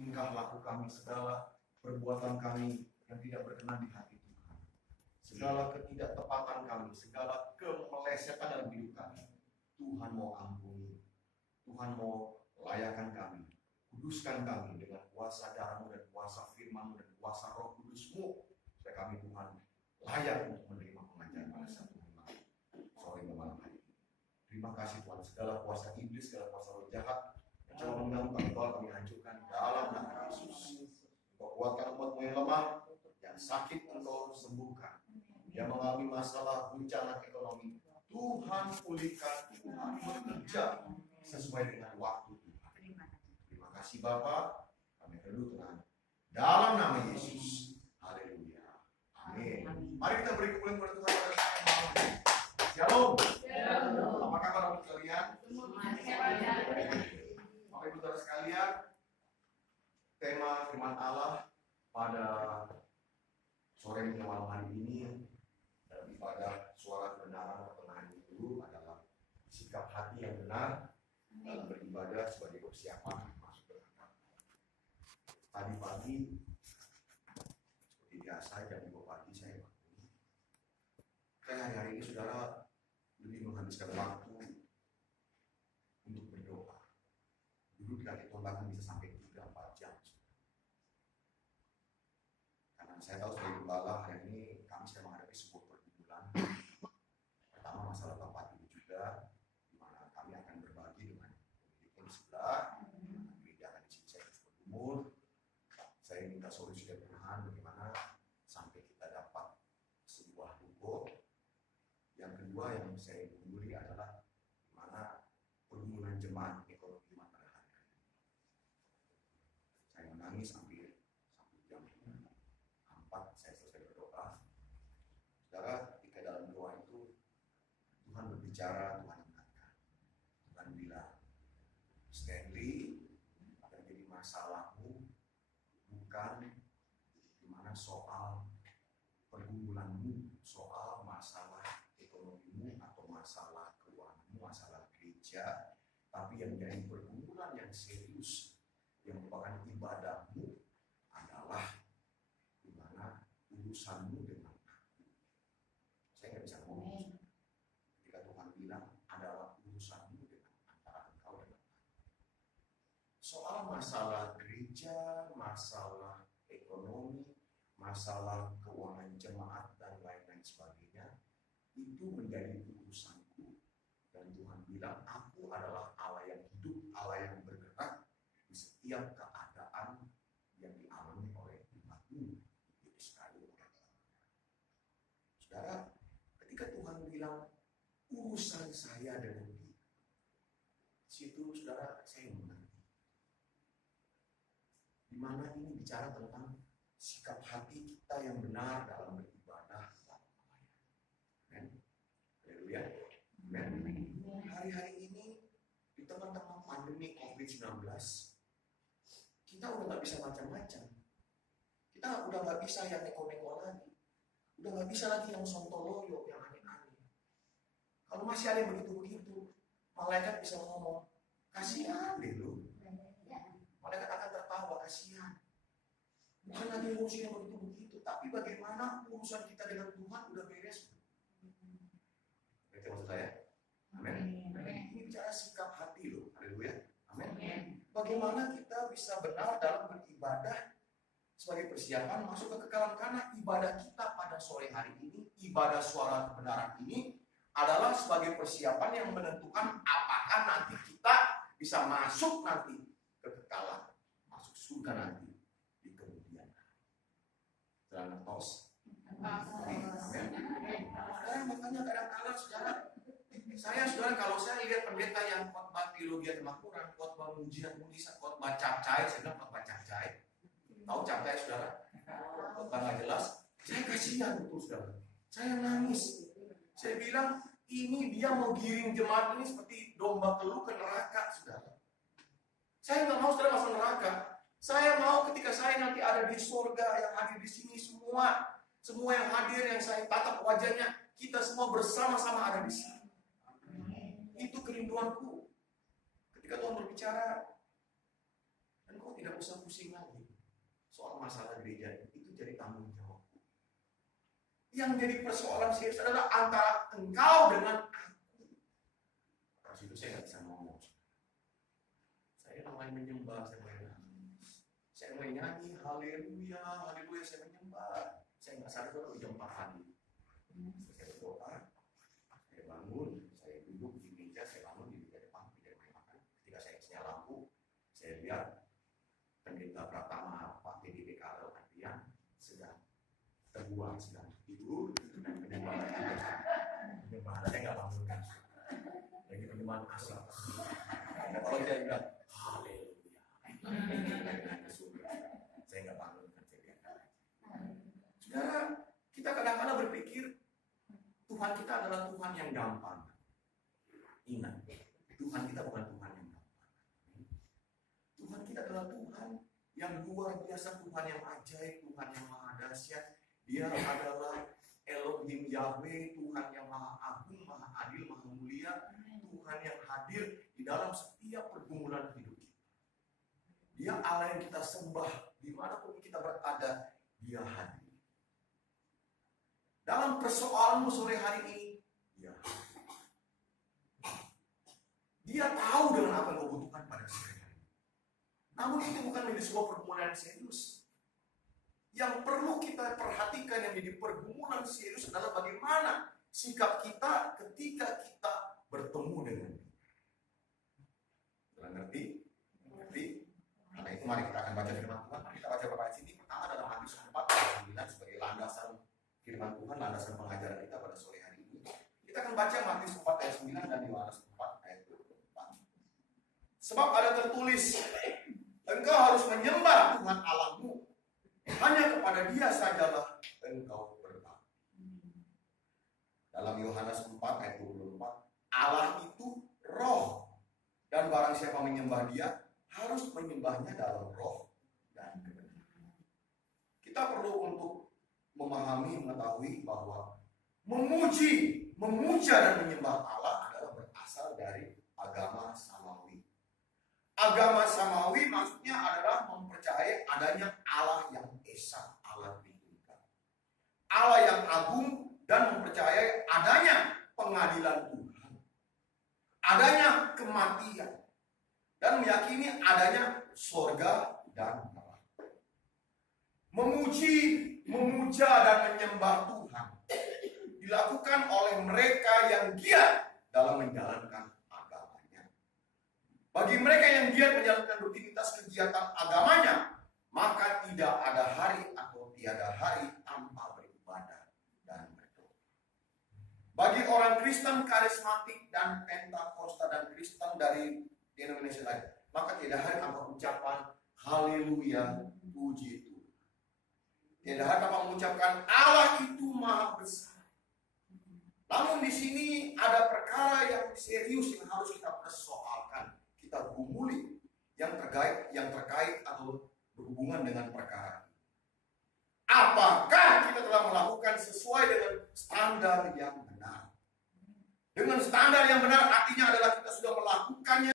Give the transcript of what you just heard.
tingkah laku kami, segala perbuatan kami yang tidak berkenan di hati Tuhan, segala ketidaktepatan kami, segala kemelesetan dalam hidup kami, Tuhan mau ampuni, Tuhan mau layakan kami, kuduskan kami dengan kuasa darah-Mu dan kuasa firman-Mu dan kuasa Roh Kudus-Mu, supaya kami Tuhan layak untuk menerima pengajaran pada satu hari sore dan malam hari ini. Terima kasih Tuhan, segala kuasa iblis, segala kuasa roh jahat yang coba mengganggu kami, Tuhan kami hancurkan dalam nama Yesus. Engkau kuatkan umat-Mu yang lemah, yang sakit Engkau sembuhkan, yang mengalami masalah guncangan ekonomi, Tuhan pulihkan, Tuhan bekerja sesuai dengan waktu Tuhan. Terima kasih Bapa, kami berdoa Tuhan dalam nama Yesus. Haleluya. Amin. Mari kita beri kemuliaan kepada Tuhan. Shalom. Apa kabar untuk kalian? Bapak Ibu Saudara sekalian, tema firman Allah pada sore dan malam hari ini dalam ibadah suara kebenaran pertengahan minggu adalah sikap hati yang benar dalam beribadah sebagai persiapan masuk berangkat. Tadi pagi seperti biasa jam 2 pagi saya bangun. Hari-hari ini saudara lebih menghabiskan waktu untuk berdoa. Dulu di kaki Tuhan bahkan bisa sampai 3-4 jam. Karena saya tahu sebagai gembala hari ini kami sedang menghadapi sebuah pergumulan. Pertama masalah tempat ini juga, di mana kami akan berbagi dengan pemiliknya di sebelah. Gereja akan di sini saya terus bergumul. Saya minta solusi dari Tuhan bagaimana sampai kita dapat sebuah ruko. Yang kedua yang saya gumuli adalah di mana pergumulan jemaat ekonomi jemaat pada hari ini. Saya menangis sampai jam 4 saya selesai berdoa. Saudara, ketika dalam doa itu Tuhan berbicara, Tuhan ingatkan, Tuhan bilang, Stanley, apa yang jadi masalahmu bukan gimana soal pergumulanmu, soal masalah ekonomimu atau masalah keuanganmu, masalah gereja, tapi yang jadi pergumulan yang serius yang merupakan ibadahmu adalah gimana urusanmu dengan aku. Saya nggak bisa ngomong ketika Tuhan bilang adalah urusanmu dengan antara engkau dan aku. Soal masalah gereja, masalah ekonomi, masalah keuangan jemaat dan lain-lain sebagainya, itu menjadi urusanku. Dan Tuhan bilang, aku adalah Allah yang hidup, Allah yang bergerak di setiap keadaan yang dialami oleh umatmu. Jadi sekali. Saudara, ketika Tuhan bilang, urusan saya dengan dia, situ saudara saya mengerti. Di mana ini bicara tentang sikap hati kita yang benar dalam beribadah. Amen. Haleluya. Amen. Hari-hari ini di tengah-tengah pandemi COVID-19, kita udah nggak bisa macam-macam. Kita udah nggak bisa yang neko-neko lagi. Udah nggak bisa lagi yang sontoloyo, yang aneh-aneh. Kalau masih ada yang begitu-begitu, malaikat bisa ngomong, kasihan deh lu. Malaikat akan tertawa, kasihan. Bukan lagi urusan yang begitu-begitu, tapi bagaimana urusan kita dengan Tuhan udah beres. Itu maksud saya. Amin. Ini bicara sikap hati loh. Haleluya. Amin. Bagaimana kita bisa benar dalam beribadah sebagai persiapan masuk ke kekekalan, karena ibadah kita pada sore hari ini, ibadah suara kebenaran ini adalah sebagai persiapan yang menentukan apakah nanti kita bisa masuk nanti ke kekekalan, masuk surga nanti di kemudian hari. Jalan tos. Amin. Makanya kadang-kadang saudara, kalau saya lihat pendeta yang khotbah teologi kemakmuran, khotbah mujizat, khotbah capcay, saya bilang khotbah capcay. Tahu capcay saudara? Khotbah nggak jelas. Saya kasihan betul saudara. Saya nangis. Saya bilang ini dia mau giring jemaat ini seperti domba keluh ke neraka saudara. Saya nggak mau saudara masuk neraka. Saya mau ketika saya nanti ada di surga, yang hadir di sini semua yang hadir, yang saya tatap wajahnya, kita semua bersama-sama ada di sini. Itu kerinduanku. Ketika Tuhan berbicara, dan kok tidak usah pusing lagi soal masalah gereja. Itu jadi tanggung jawab. Yang jadi persoalan serius adalah antara engkau dengan aku. Pas itu saya nggak bisa ngomong. Saya mulai menyembah, saya mulai nyanyi, haleluya, haleluya, saya menyembah. Saya nggak sadar kalau jam 4 pagi. Saya berdoa, saya bangun, saya duduk di meja, saya bangun di meja depan, tidak makan. Ketika saya nyala lampu, saya lihat pendeta Pratama Pak PDP Karel Adrian sedang terbuang, sedang tidur dan penyembahan. Saya nggak bangunkan. Lagi penyembahan asli. Kalau saya bilang haleluya, saya nggak bangunkan. Saudara, kita kadang-kadang berpikir Tuhan kita adalah Tuhan yang gampang. Ingat, Tuhan kita bukan Tuhan yang gampang. Tuhan kita adalah Tuhan yang luar biasa, Tuhan yang ajaib, Tuhan yang maha dahsyat. Dia adalah Elohim Yahweh, Tuhan yang maha agung, maha adil, maha mulia, Tuhan yang hadir di dalam setiap pergumulan hidup kita. Dia Allah yang kita sembah, dimanapun kita berada, Dia hadir. Dalam persoalanmu sore hari ini, Dia tahu dengan apa yang kau butuhkan pada sore hari ini. Namun itu bukan menjadi sebuah pergumulan serius. Yang perlu kita perhatikan yang menjadi pergumulan serius adalah bagaimana sikap kita ketika kita bertemu dengan Dia. Ngerti? Ngerti? Karena itu mari kita akan baca firman Tuhan. Kita baca beberapa ayat sini. Pertama adalah Matius 4 ayat 9 sebagai landasan firman Tuhan, landasan pengajaran kita pada sore hari ini. Kita akan baca Matius 4 ayat 9 dan Yohanes 4 ayat 24. Sebab ada tertulis, engkau harus menyembah Tuhan Allahmu, hanya kepada Dia sajalah engkau berbakti. Dalam Yohanes 4 ayat 24, Allah itu roh, dan barang siapa menyembah Dia harus menyembahnya dalam roh dan kebenaran. Kita perlu untuk memahami, mengetahui bahwa memuja dan menyembah Allah adalah berasal dari agama samawi. Agama samawi maksudnya adalah mempercayai adanya Allah yang esa, Allah tritunggal, Allah yang agung, dan mempercayai adanya pengadilan Tuhan, adanya kematian, dan meyakini adanya surga dan neraka. Memuja dan menyembah Tuhan dilakukan oleh mereka yang giat dalam menjalankan agamanya. Bagi mereka yang giat menjalankan rutinitas kegiatan agamanya, maka tidak ada hari atau tiada hari tanpa beribadah dan berdoa. Bagi orang Kristen karismatik dan Pentakosta dan Kristen dari denominasi lain, maka tidak ada hari tanpa ucapan haleluya, puji Tuhan. Tidak ada tanpa mengucapkan Allah itu maha besar. Namun di sini ada perkara yang serius yang harus kita persoalkan, kita gumuli, yang terkait atau berhubungan dengan perkara ini. Apakah kita telah melakukan sesuai dengan standar yang benar? Dengan standar yang benar artinya adalah kita sudah melakukannya